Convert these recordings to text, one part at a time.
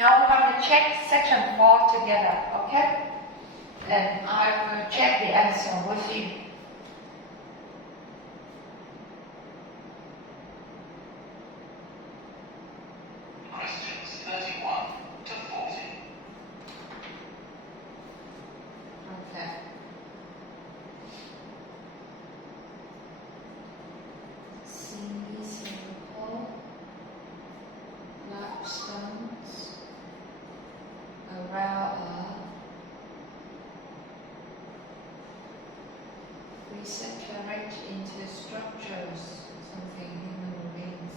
Now we're going to check section 4 together, okay? And I will check the answer with you. Questions 31 to 40. Okay. Semicircle, black stones around we separate into structures, something human beings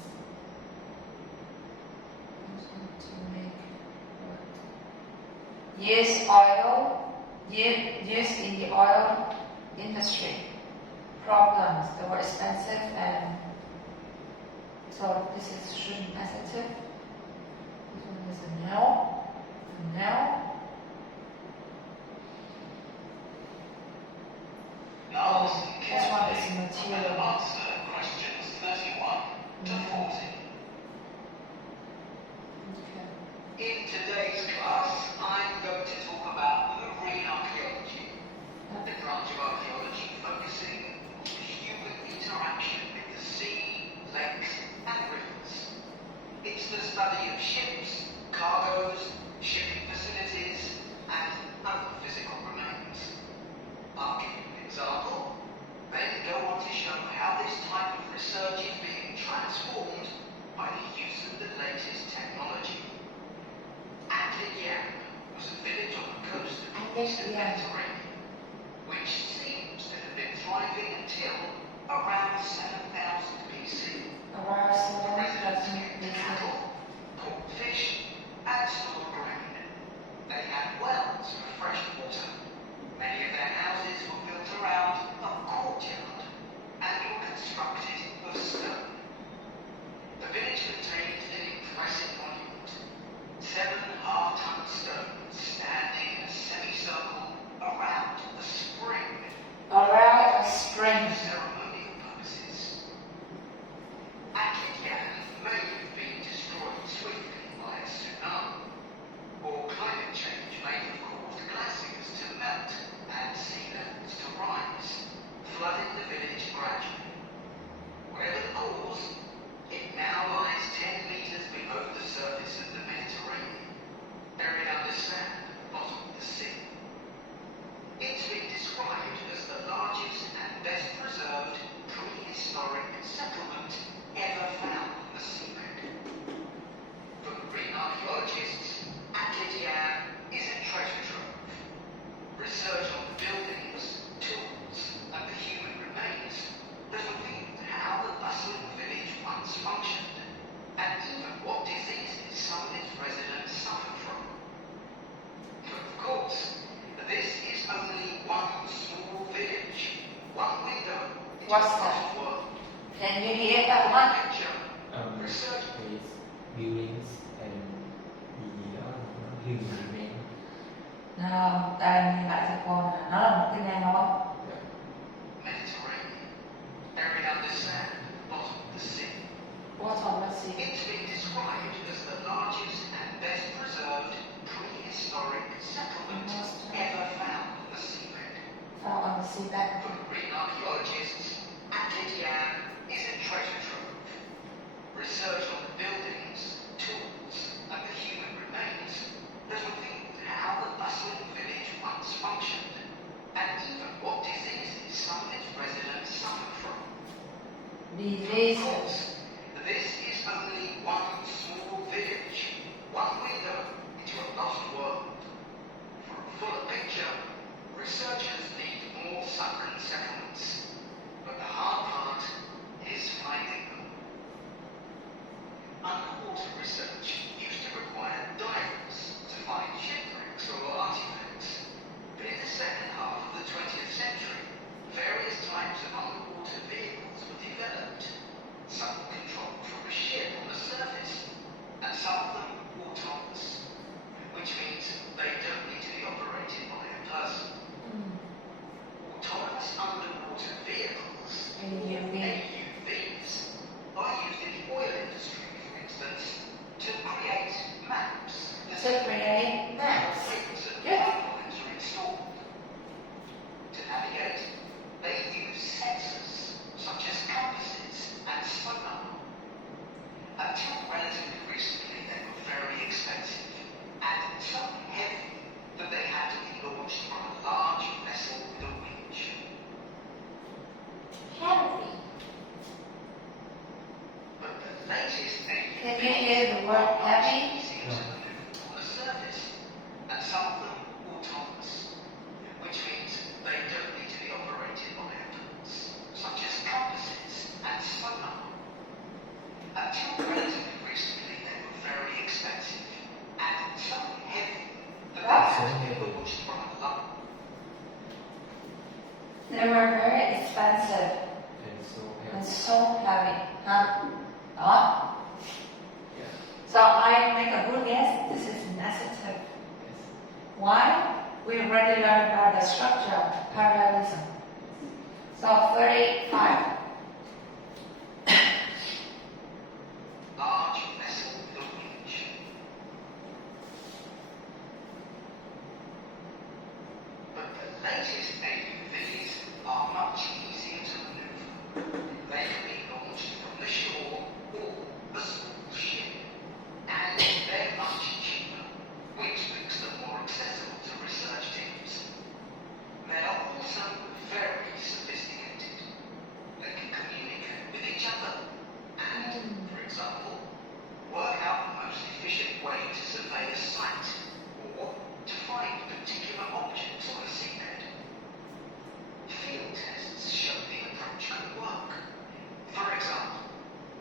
to make what? Used in the oil industry. Problems, they were expensive, and so this is shouldn't adjective. This one is a noun. A noun. This one is a material. Answer questions 31 to 40. Okay. In today's class, I'm going to talk about marine archaeology, the branch of archaeology focusing on human interaction with the sea, lakes, and rivers. It's the study of ships, cargoes, shipping facilities, and other physical remains. I'll give you an example, then go on to show how this type of research is being transformed by the use of the latest technology. Atelier was a village on the coast of the eastern Mediterranean, which seems to have been thriving until around 7000 BC. Around The 7,000 residents kept BC. cattle, caught fish, and stored grain. They had wells for fresh water. Many of their houses were built around a courtyard and were constructed of stone. The village contained an impressive monument, 7 half-ton stones standing in a semicircle around a spring Around a spring. for ceremonial purposes. Atelier may have been destroyed swiftly by a tsunami, or climate change may have caused glaciers to melt and sea levels to rise, flooding the village gradually. Whatever the cause, it now lies 10 meters below the surface of the Mediterranean, buried under sand at the bottom of the sea. It's been described as the largest and best preserved prehistoric settlement ever found on the seabed. For marine archaeologists, Atelier is a treasure trove. Research on the buildings, tools, and the human remains has revealed how the bustling village once functioned, and even what diseases some of its residents suffered from. But of course, this is only one small village, one window into What's the that? world. Can you hear that one? Picture, research Is buildings and the human remain. Nào, đây nhìn lại cho cô nè, nó là một cái nào. Mediterranean, buried under sand at the bottom of the sea. Bottom, let's see. It's been described as the largest and best preserved prehistoric settlement ever found on the seabed. Found on the seabed. For marine archaeologists, Atelier is a treasure trove. Research on the buildings, tools, and the human remains has revealed how the bustling village once functioned, and even what diseases some of its residents suffered from. Of Diseases. course, this is only one small village, to create maps. Routes and Good. pipelines are installed. To navigate, they use sensors such as compasses and sonar. Until relatively recently, they were very expensive and so heavy that they had to be launched from a large vessel with a winch. Heavy. But the latest Can you hear the word heavy? easier to maneuver on the surface, and some of them autonomous, which means they don't need to be operated by weapons, such as compasses and sonar. Until relatively recently, they were very expensive and so heavy that they had to be launched from a large. They were very expensive and so and so heavy. Huh? Đó. yeah. So I make a good guess. This is negative. Why? We already learned about the structure of parallelism. So 35. Large vessel with a winch. But the latest AUVs are much easier to maneuver. They can be launched from the shore or a small ship, and they're much cheaper, which makes them more accessible to research teams. They're also very sophisticated. They can communicate with each other and, for example, work out the most efficient way to survey a site or to find particular objects on a seabed. Field tests show the approach can work. For example,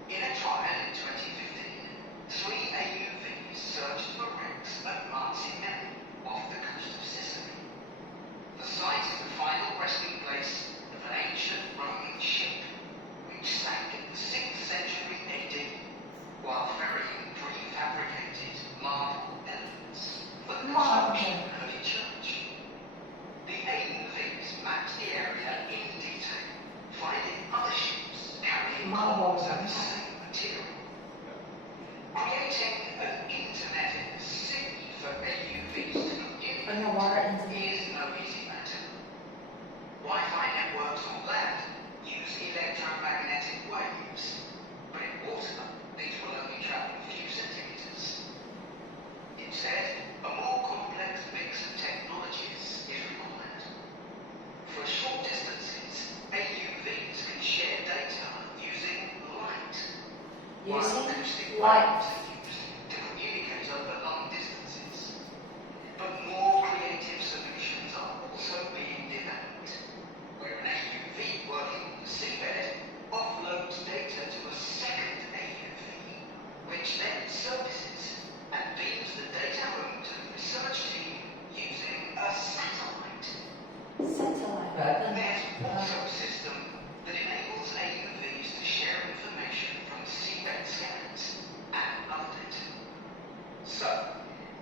in a trial in 2015, 3 AUVs searched for wrecks at Marcinelli off the coast of Sicily. The site is the final resting place of an ancient Roman ship which sank in the 6th century AD while ferrying prefabricated marble elements for the construction of an early church. The AUVs mapped the area in detail, finding other ships carrying Marble. columns of the same material. Creating an internet in the sea for AUVs to communicate Bring the water into the is no easy matter. Wi-Fi networks on land use electromagnetic waves, but in water, these will only travel a few centimeters. Instead, a more complex mix of technologies is required. For short distances, AUVs can share data using light, while using acoustic light. waves are used to communicate over long distances. But more creative solutions are also being developed, where an AUV working on the seabed offloads data to a second AUV, which then surfaces and beams the data home to the research team using a satellite. Satellite. There's also a system that enables AUVs to share information from seabed scans and other data. So,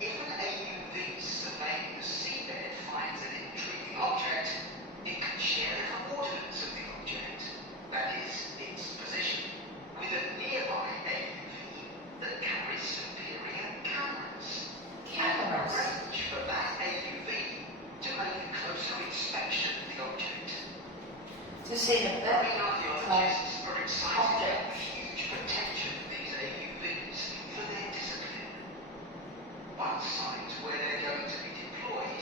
if an AUV surveying the seabed finds an intriguing object, it can share the coordinates of the object, that is, its position, with a nearby AUV that carries superior cameras. Cameras. Arrange for that AUV to make a closer inspection of the object. To see the Marine bed. archaeologists are excited about object. the huge potential of these AUVs for their discipline. One site where they're going to be deployed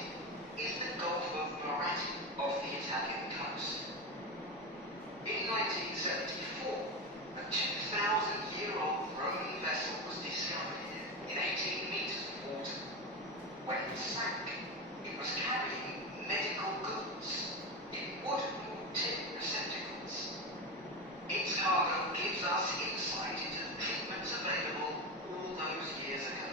is the Gulf of Moratti off the Italian coast. In 1974, a 2,000-year-old Roman vessel was discovered here in 18 meters of water. When it sank, it was carrying medical goods in wooden or tin receptacles. Its cargo gives us insight into the treatments available all those years ago,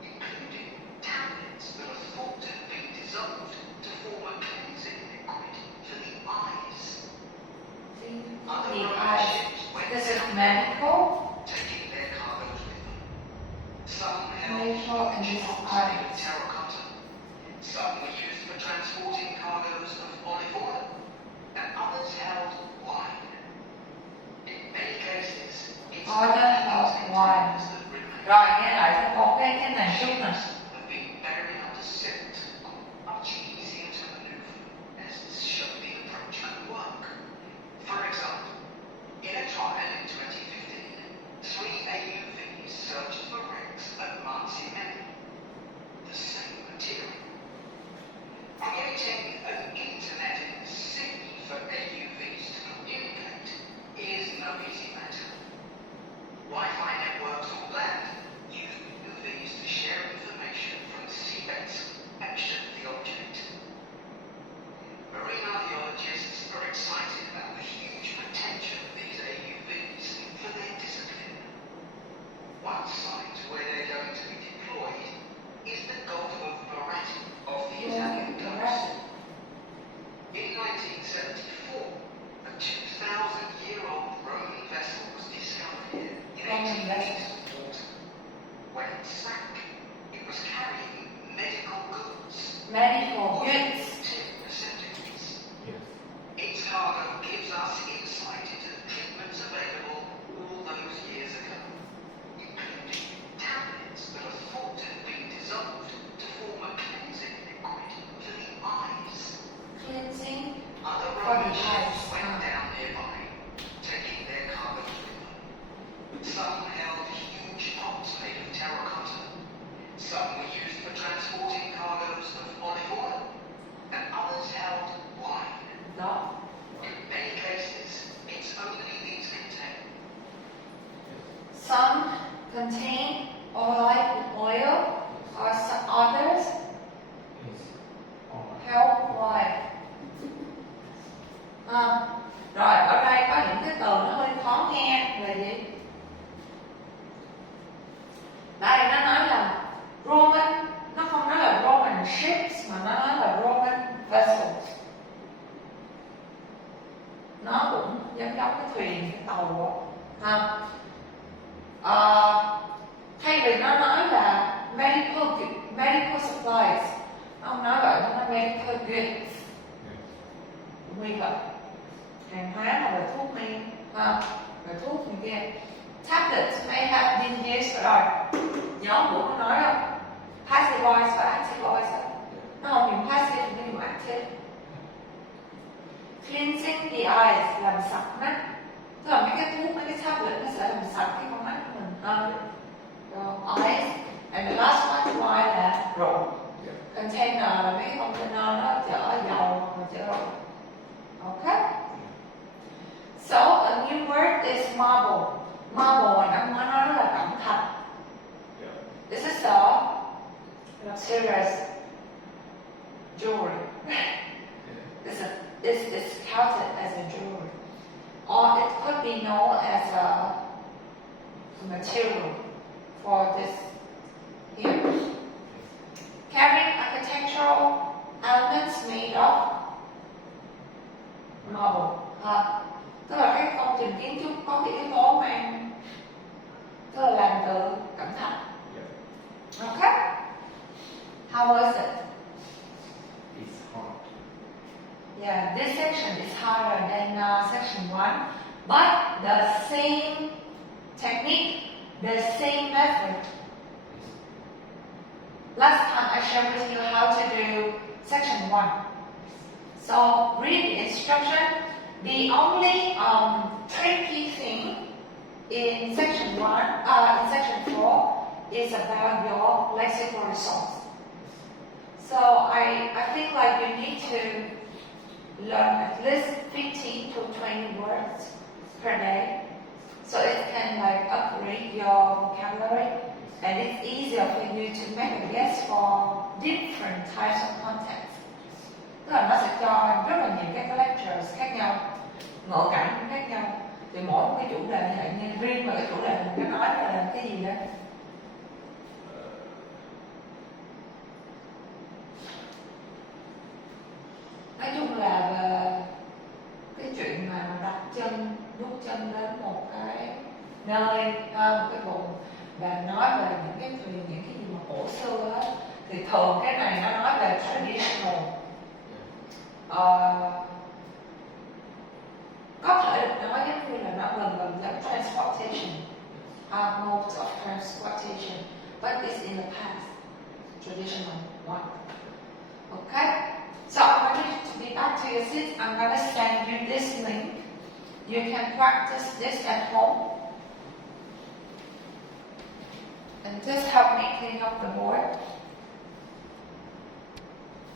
including tablets that are thought to have been dissolved to form a cleansing liquid for the eyes. Other The Roman eyes. ships went This is down medical. taking their cargoes with them. Some held Medical and huge this pots eyes. made of terracotta. Some were used for transporting cargoes of olive oil, and others held wine. In many cases, it's Other held wine. that remain. Rồi nghe lại cho một cái này chút nè. thụ ha. Thay vì nó nói là medical supplies, nó không nói vậy, nó nói medical goods, nguyên vật, hàng hóa là về thuốc men ha, về thuốc như kia. Tablets may have been used rồi, nhóm của nó nói không? Passive voice và active voice, nó không dùng passive thì nó dùng active. Cleansing the eyes, làm sạch mắt, tức là mấy cái thuốc, mấy cái tablet nó sẽ làm sạch cái con mắt của mình hơn. Eyes, and the last one why là rượu. Container là mấy cái container nó chở dầu và chở rượu. Okay. So a new word is marble. Marble là nó nói là cẩm thạch. This is a luxurious jewelry. It's counted as a jewelry, or it could be known as a material for this here. Carrying architectural elements made of marble. Tức là cái công trình kiến trúc có cái yếu tố mang, tức là làm từ cẩm thạch. Okay. How was it? It's hard. Yeah, this section is harder than section 1, but the same technique, the same method. Last time I shared with you how to do section 1. So read the instruction. The only tricky thing in section 4 is about your lexical resource. So I think like you need to learn at least 15 to 20 words per day, so it can like upgrade your vocabulary, and it's easier for you to make a guess for different types of context. Tức là nó sẽ cho rất là nhiều các lectures khác nhau, ngộ cảm cũng khác nhau, thì mỗi một cái chủ đề như vậy, nhưng riêng mà cái chủ đề mình nói là cái gì đó. Nói chung là về cái chuyện mà đặt chân, bước chân đến một cái nơi, một cái vùng, và nói về những cái gì mà cổ xưa á, thì thường cái này nó nói về traditional. Có thể được nói giống như là nó gần giống transportation, modes of transportation, but it's in the past, traditional one. Okay? So I want you to be back to your seats. I'm going to send you this link. You can practice this at home. And just help me clean up the board.